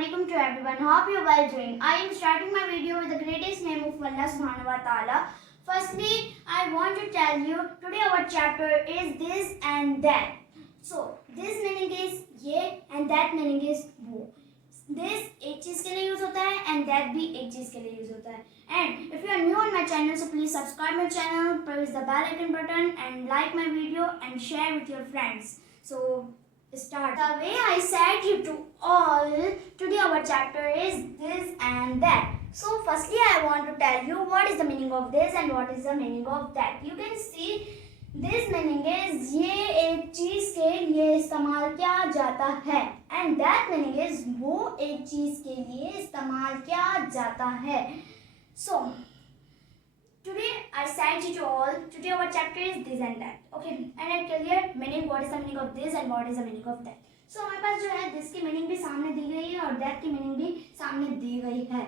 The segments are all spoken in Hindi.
Assalamualaikum to everyone. Hope you're well doing. I am starting my video with the greatest name of Allah Subhanahu wa Taala. Firstly, I want to tell you today our chapter is this and that. So this meaning is ये and that meaning is वो. This एक चीज के लिए यूज होता है and that भी एक चीज के लिए यूज होता है. And if you are new on my channel, so please subscribe my channel, press the bell icon button and like my video and share with your friends. So start. The way I said you to all, today our chapter is this and that. So firstly I want to tell you what is the meaning of this and what is the meaning of that. You can see this meaning is ये एक चीज के लिए इस्तेमाल किया जाता है and that meaning is वो एक चीज के लिए इस्तेमाल किया जाता है. So today I said you to all, today our chapter is this and that. Okay, and I clear meaning, what is the meaning of this and what is the meaning of that. So हमारे पास जो है this की meaning भी सामने दी गई है और that की meaning भी सामने दी गई है.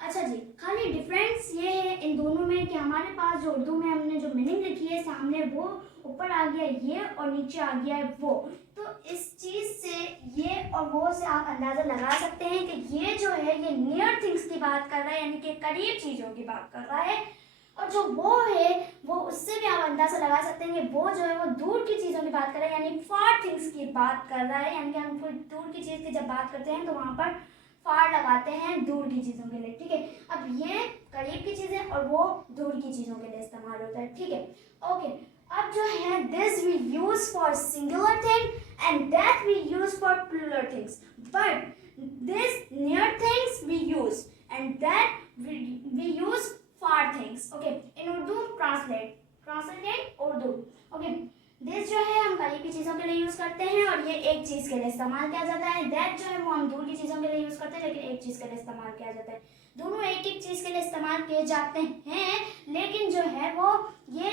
अच्छा जी, खाली डिफरेंस ये है इन दोनों में कि हमारे पास जो उर्दू में हमने जो मीनिंग लिखी है सामने वो ऊपर आ गया ये और नीचे आ गया है वो. तो इस चीज से ये और वो से आप अंदाजा लगा सकते हैं कि ये जो है ये नियर थिंग्स की बात कर रहा है, यानी कि करीब चीजों की बात कर रहा है, और जो वो है वो उससे भी आप अंदाजा लगा सकते हैं कि वो जो है वो दूर की चीज़ों की बात कर रहा है, यानी फार थिंग्स की बात कर रहा है. यानी कि हम कोई दूर की चीज़ की जब बात करते हैं तो वहाँ पर फार लगाते हैं दूर की चीज़ों के लिए. ठीक है, अब ये करीब की चीज़ें और वो दूर की चीज़ों के लिए इस्तेमाल होता है. ठीक है, ओके. अब जो है this we use for singular thing and that we use for plural things, but this near things we use and that we use far things. Okay, in Urdu translate Urdu. Okay, this जो है हम करीब की चीज़ों के लिए यूज़ करते हैं और ये एक चीज़ के लिए इस्तेमाल किया जाता है. that जो है वो हम दूर की चीज़ों के लिए यूज़ करते हैं लेकिन एक चीज़ के लिए इस्तेमाल किया जाता है. दोनों एक एक चीज़ के लिए इस्तेमाल किए जाते हैं लेकिन जो है वो ये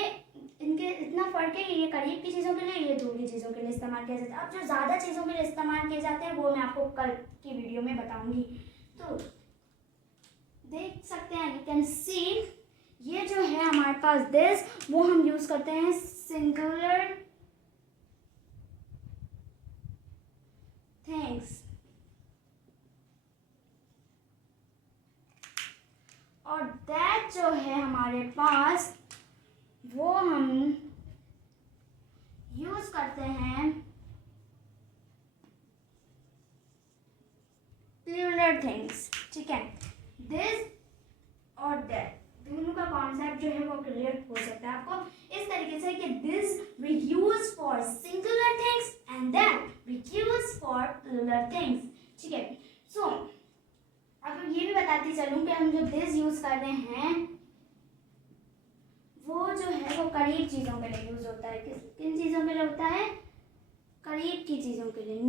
इनके इतना फ़र्क है कि ये करीब की चीज़ों के लिए, ये दूर की चीज़ों के लिए इस्तेमाल किया जाता है. अब जो ज़्यादा चीज़ों के लिए इस्तेमाल किए जाते हैं वो मैं आपको कल की वीडियो में बताऊँगी. तो देख सकते हैं, यू कैन सी ये जो है हमारे पास दिस वो हम यूज करते हैं सिंगुलर थिंग्स और दैट जो है हमारे पास वो हम यूज करते हैं प्लूरल थिंग्स. ठीक है, दिस और दैट दोनों का कॉन्सेप्ट जो है वो क्लियर हो सकता है आपको इस तरीके से कि this we use for singular things and that we use for plural things. ठीक है, सो अब ये भी बताती चलूं कि हम जो दिस यूज कर रहे हैं वो जो है वो करीब चीज़ों के लिए यूज होता है. किन चीज़ों के लिए होता है? करीब की चीज़ों के लिए,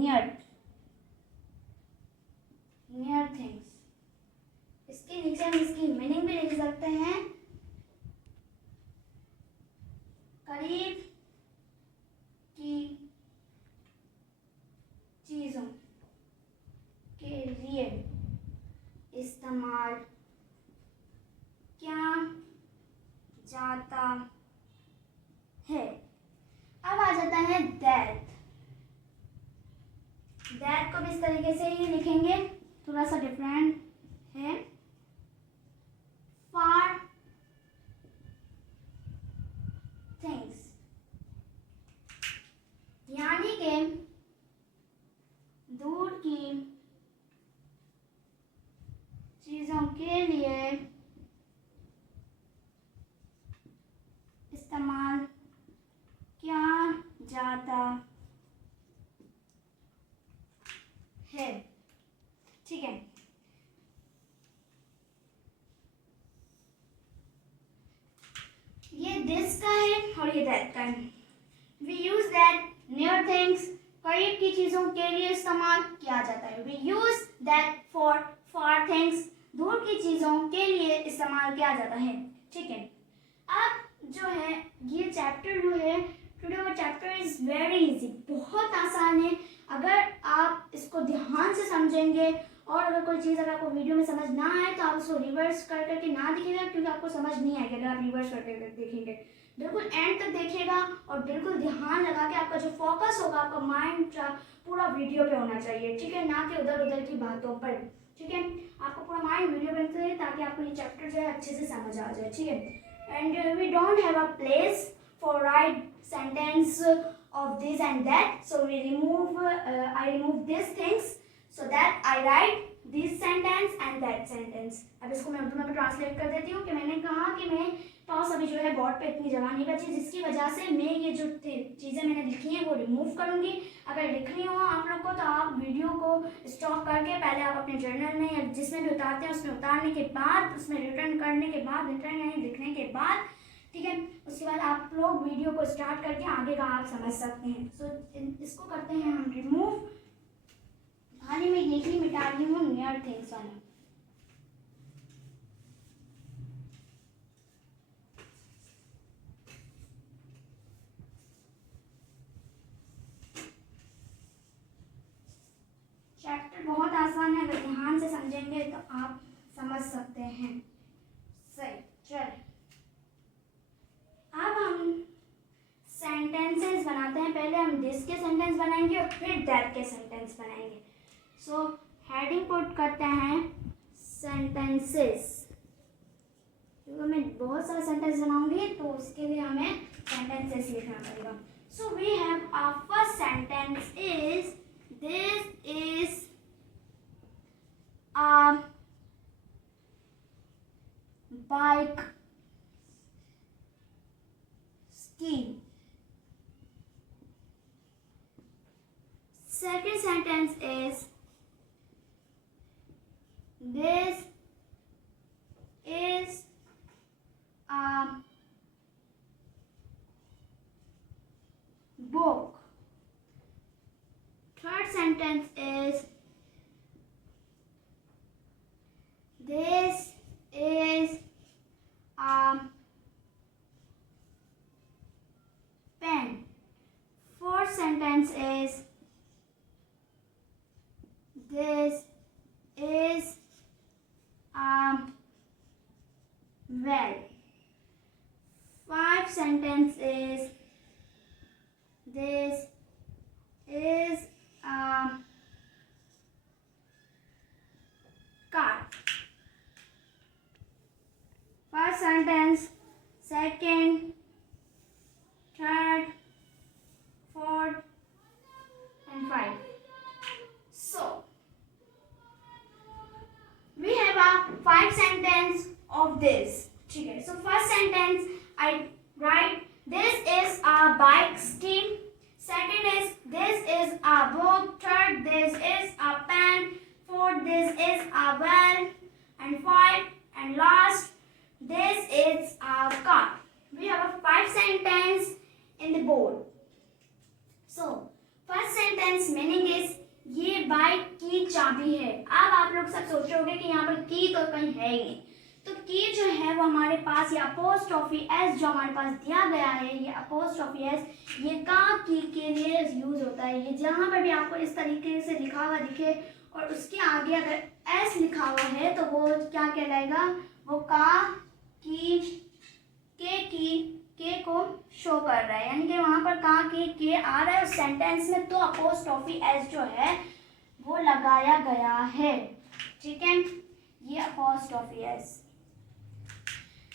नियर थिंग्स. इसके नीचे हम इसकी मीनिंग भी लिख सकते हैं, करीब की चीजों के लिए इस्तेमाल किया जाता है. अब आ जाता है दैट. दैट को भी इस तरीके से ही लिखेंगे, थोड़ा सा डिफरेंट है. far things यानी कि दूर की चीजों के लिए इस्तेमाल किया जाता है. ठीक है, ये दिस का है और ये दैट का है. We use that near things, करीब की चीज़ों के लिए इस्तेमाल किया जाता है. We use that for far things, दूर की चीज़ों के लिए इस्तेमाल किया जाता है. ठीक है, अब जो है ये चैप्टर जो है टुडे वो चैप्टर इज़ वेरी इजी, बहुत आसान है. अगर आप इसको ध्यान से समझेंगे और अगर कोई चीज़ अगर आपको वीडियो में समझ ना आए तो आप उसको रिवर्स कर करके ना दिखेगा क्योंकि आपको समझ नहीं आएगा अगर आप रिवर्स करके देखेंगे. बिल्कुल एंड तक देखिएगा और बिल्कुल ध्यान लगा के आपका जो फोकस होगा, आपका माइंड पूरा वीडियो पे होना चाहिए, ठीक है, ना कि उधर उधर की बातों पर, ठीक है। आपका पूरा माइंड वीडियो पे चाहिए ताकि आपको ये चैप्टर जो है अच्छे से समझ आ जाए, ठीक है। And we don't have a place for right sentence of this and that, so we remove I remove these things so that I write this sentence and that sentence। अब इसको मैं उर्दू में ट्रांसलेट कर देती हूँ कि मैंने कहा कि मैं पास अभी जो है बोर्ड पे इतनी जगह नहीं बची, जिसकी वजह से मैं ये जो चीज़ें मैंने लिखी हैं वो रिमूव करूँगी। अगर लिख रही हो आप लोग को तो आप वीडियो को स्टॉप करके पहले आप अपने जर्नल में या जिसमें भी उतारते हैं उसमें उतारने के बाद, उसमें रिटर्न करने के बाद, रिटर्न यानी लिखने के बाद, ठीक है, उसके बाद आप लोग वीडियो को स्टार्ट करके आगे का आप समझ सकते हैं। सो इसको करते हैं हम रिमूव। खाली मैं यही मिटा रही हूँ नियर थिंग्स वाला। चैप्टर बहुत आसान है, अगर ध्यान से समझेंगे तो आप समझ सकते हैं। सही, चल अब हम सेंटेंसेस बनाते हैं। पहले हम दिस के सेंटेंस बनाएंगे और फिर दैट के सेंटेंस बनाएंगे। सो हेडिंग पुट करते हैं सेंटेंसेस, क्योंकि मैं बहुत सारे सेंटेंस बनाऊंगी तो उसके लिए हमें सेंटेंसेस लिखना पड़ेगा। So we have our first sentence is this is a bike scheme। Second sentence is this is a book। Third sentence is this is a pen। Fourth sentence is this is a well। Fifth sentence is this is a car। First sentence, second, third, fourth and fifth। So we have a 5 sentence of this, ठीक है। So first sentence I write this is a bike scheme। Second is this is a book। Third, this is a pen। Fourth, this is a well। And fifth and last, this is a car। We have a 5 sentence in the board। So first sentence meaning is ये बाइक की चाबी है। अब आप लोग सब सोच रहे होंगे कि यहाँ पर की तो कहीं है ही नहीं, तो की जो है वो हमारे पास ये अपोस्ट्रोफी एस जो हमारे पास दिया गया है, ये अपोस्ट्रोफी एस ये का की के लिए यूज होता है। ये जहाँ पर भी आपको इस तरीके से लिखा हुआ दिखे और उसके आगे अगर एस लिखा हुआ है तो वो क्या कहलाएगा, वो का की के को शो कर रहा है, यानी कि वहां पर का के आ रहा है उस सेंटेंस में, तो अपोस्ट्रोफी एस जो है वो लगाया गया है, ठीक है। ये अपोस्ट्रोफी एस,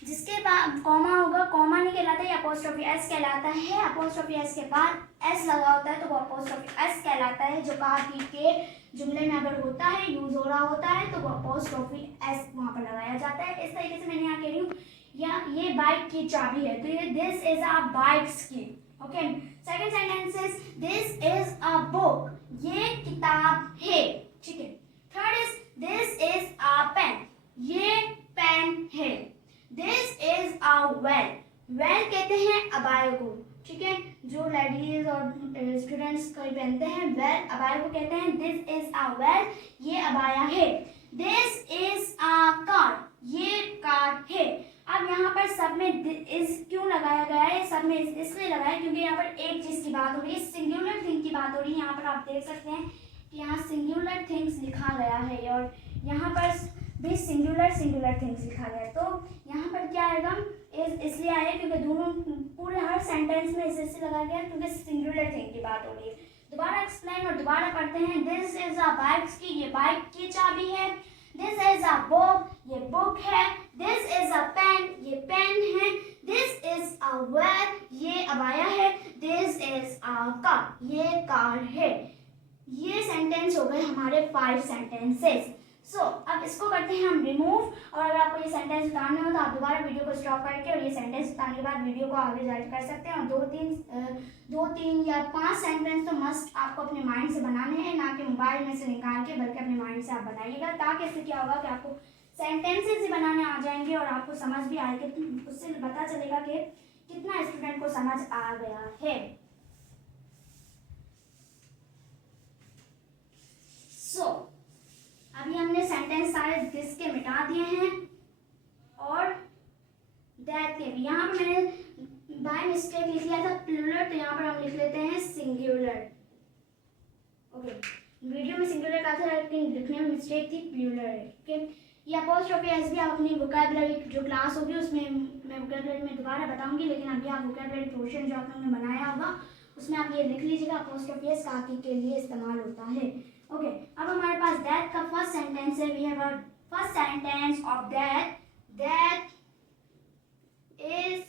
जिसके बाद कॉमा होगा, कॉमा नहीं कहलाता, ये अपोस्ट्रोफी एस कहलाता है। अपोस्ट्रोफी एस के बाद एस लगा होता है तो वो अपोस्ट्रोफी एस कहलाता है, जो का के जुमले में अगर होता है, यूज हो रहा होता है तो वो अपोस्ट्रोफी एस वहां पर लगाया जाता है। इस तरीके से मैंने यहाँ कह रही हूँ या ये बाइक की चाबी है तो ये दिस इज अ बाइक की, okay. Second sentence is this is a book, ये किताब है, ठीक है। Third is this is a pen, ये पेन है। This is a veil, veil कहते हैं अबाया को, ठीक है, जो लेडीज और स्टूडेंट्स कोई पहनते हैं वेल, अबाया को कहते हैं। दिस इज अ वेल, ये अबाया है। दिस इज अ कार, ये कार है। अब यहाँ पर सब में इस क्यों लगाया गया है, सब में इसलिए लगाया क्योंकि यहाँ पर एक चीज की बात हो रही है, सिंगुलर थिंग की बात हो रही है। यहाँ पर आप देख सकते हैं कि यहाँ सिंगुलर थिंग्स लिखा गया है और यहाँ पर भी सिंगुलर थिंग्स लिखा गया है। तो यहाँ पर क्या आएगा, इसलिए आएगा क्योंकि दोनों पूरे हर सेंटेंस में इस लगा गया क्योंकि सिंगुलर थिंग की बात हो रही है। दोबारा एक्सप्लेन और दोबारा पढ़ते हैं। दिस इज अ बाइक की, ये बाइक की चाबी है। दिस इज अ बुक, ये बुक है। दिस इज अ पेन, ये पेन है। दिस इज अ वेयर, ये अबाया है। दिस इज अ कार, ये कार है। ये सेंटेंस हो गए हमारे 5 सेंटेंसेस। अब इसको करते हैं हम रिमूव। और अगर आपको ये सेंटेंस उतारना हो तो आप दोबारा वीडियो को स्टॉप करके और ये सेंटेंस उतारने के बाद वीडियो को आगे जारी कर सकते हैं। और दो तीन या 5 सेंटेंस तो मस्ट आपको अपने माइंड से बनाने हैं, ना कि मोबाइल में से निकाल के, बल्कि अपने माइंड से आप बनाइएगा, ताकि इससे क्या होगा कि आपको सेंटेंसेस ही बनाने आ जाएंगे और आपको समझ भी आएगी। उससे पता चलेगा कि कितना स्टूडेंट को समझ आ गया है। अभी हमने सेंटेंस सारे दिस के मिटा दिए हैं और दैट के भी। यहाँ पर मैंने बाय मिस्टेक लिख लिया था प्लूरल, तो यहाँ पर हम लिख लेते हैं सिंगुलर। ओके, वीडियो में सिंगुलर का था लेकिन लिखने में मिस्टेक थी, प्लूरल है। ओके, ये अपोस्ट्रोफी एस भी आप अपनी वोकैबुलरी जो क्लास होगी उसमें मैं वोकैबुलरी में दोबारा बताऊंगी, लेकिन अभी आप वोकैबुलरी पोर्शन जो आप लोगों ने बनाया होगा उसमें आप ये लिख लीजिएगा अपोस्ट्रोफी एस काकी के लिए इस्तेमाल होता है। ओके, अब हमारे पास दैट का फर्स्ट सेंटेंस है। We have a first sentence of that. That is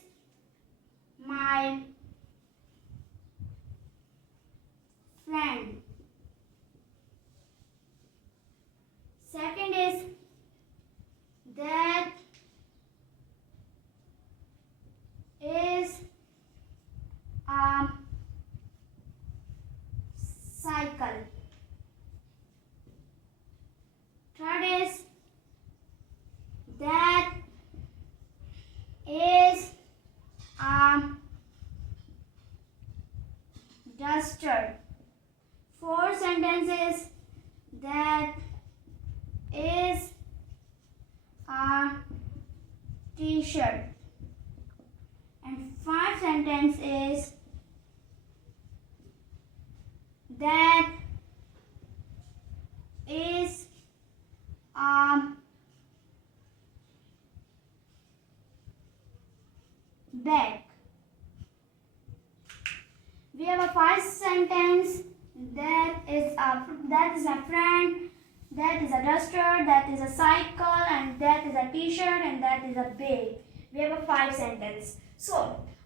my friend. Second is that is a cycle. Third is that is a duster. Fourth sentence is that is a t-shirt. And fifth sentence is that is a bag. We have a first sentence. That is a friend. That is a duster. That is a cycle. And that is a t-shirt. And that is a bag. We have a 5 sentence. So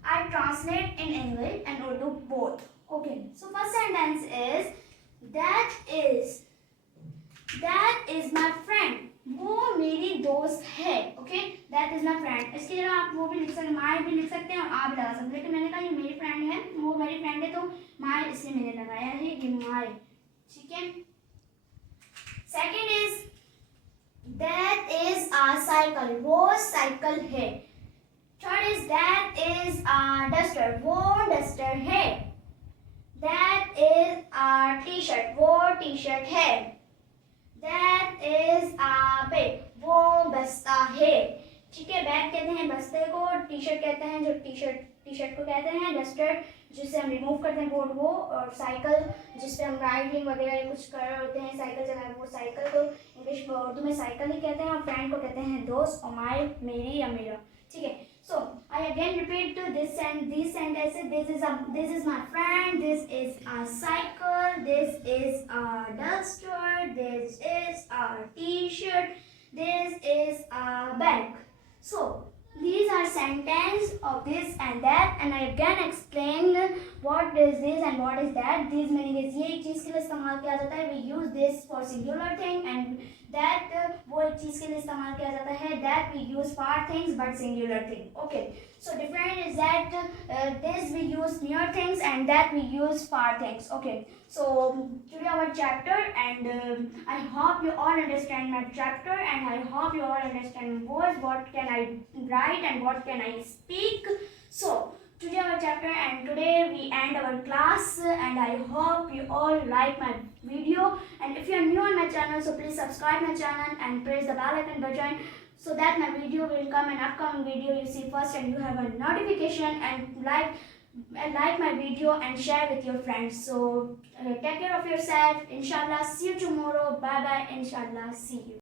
I translate in English and Urdu both. Okay. So first sentence is that is my friend. वो मेरी दोस्त है. Okay, that is my friend. इसकी जगह आप वो भी लिख सकते हैं, माई भी लिख सकते हैं और आप लगा सकते हैं, लेकिन मैंने कहा ये मेरी फ्रेंड है, वो मेरी फ्रेंड है, तो माई इसलिए मैंने लगाया है ये माई. ठीक है. Second is that is a cycle. वो साइकिल है. Third is that is a duster. वो डस्टर है. That is a T shirt. वो टी शर्ट है. That is a bag. वो बस्ता है. ठीक है, बैग कहते हैं बस्ते को, टी शर्ट कहते हैं जो टी शर्ट को कहते हैं, डस्टर जिससे हम रिमूव करते हैं बोर्ड वो, और साइकिल जिससे हम राइडिंग वगैरह या कुछ कर रहे होते हैं, साइकिल चलाए, वो साइकिल को इंग्लिश में उर्दू में साइकिल ही कहते हैं, और फ्रेंड को कहते हैं दोस्त, और माई मेरी या मेरा. ठीक है. So I again repeat to these sentences. This is my friend. This is a cycle. This is a duster. This is a t-shirt. This is a bag. So these are sentences of this and that, and I again explain what is this and what is that. These meaning is ये एक चीज के लिए इस्तेमाल किया जाता है. We use this for singular thing, and that वो एक चीज के लिए इस्तेमाल किया जाता है. That we use for things but singular thing. Okay. So different is that this we use near things and that we use far things. Okay. So today our chapter, and I hope you all understand my chapter, and I hope you all understand what can I write and what can I speak. So today our chapter, and today we end our class, and I hope you all like my video. And if you are new on my channel, so please subscribe my channel and press the bell icon button, so that my video will come, an upcoming video you see first, and you have a notification, and like my video and share with your friends. So take care of yourself. Inshallah, see you tomorrow. Bye bye. Inshallah, see you.